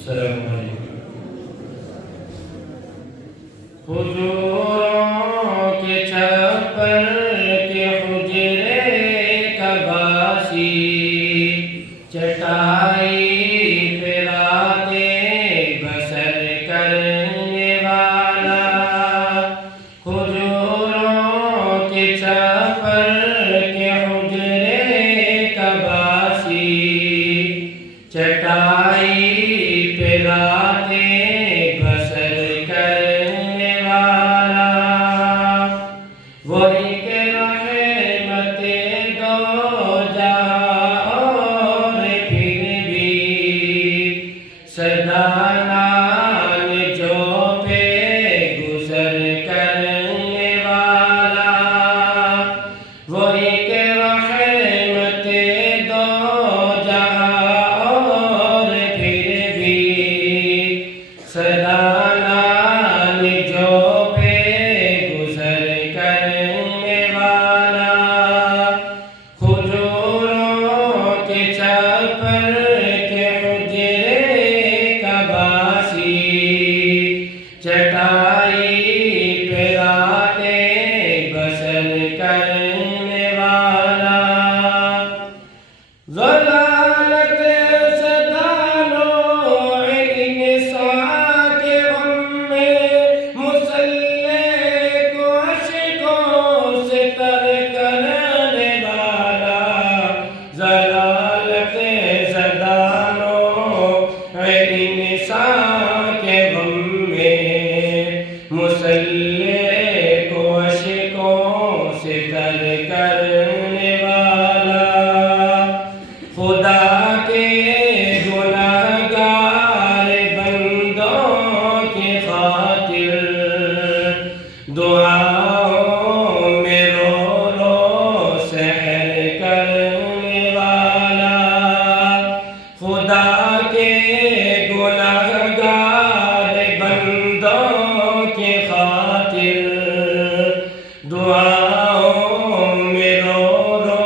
السلام علیکم۔ حضوروں کے چھپر کے حجرے کا باسی، چٹائی پہ راتیں بسر کرنے والا، حضوروں کے چھپر کے حجرے کا باسی، چٹائی پہ راتیں بسر کرنے والا، وہی کہ رحمت دو جہاں اور پھر بھی سدانان جو پہ گزر کرنے والا، وہی کہ رحمت دو جہاں اور پھر بھی سدانان جو پہ گزر کرنے والا، حضوروں کے چھپر کے حجرے کا باسی، چٹائی پہ راتیں بسر کرنے والا، ضلالت سے ڈالو انسان کے غم میں، مسلح کو عشقوں سے تر کرنے والا، ضلالت سے ڈالو انسان کے غم میں، مسلح کو عشقوں سے تر کرنے والا، خدا کے گنہگار بندوں کی خاطر دعاؤں میں رو رو سحر کرنے والا، خدا کے گنہگار بندوں کی خاطر دعاؤں میں رو رو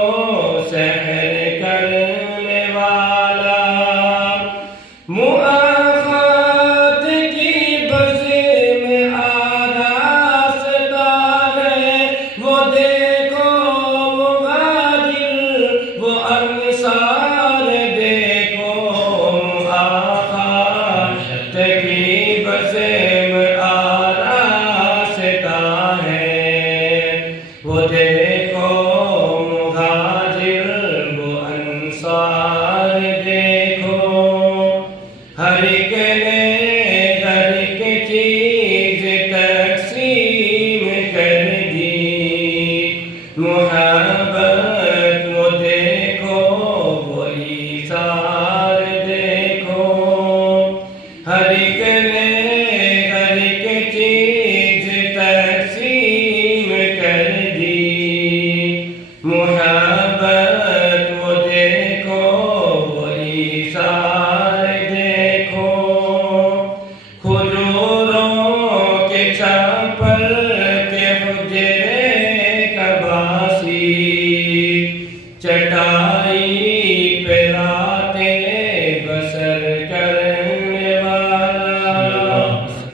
سحر کرنے والا، مؤاخات کی بزم میں آراستہ ہے، وہ دیکھو مغادر وہ انصار، دیکھو مؤاخات کی بزم آراستہ ہے، وہ دیکھو مغادر وہ انصار، دیکھو ہر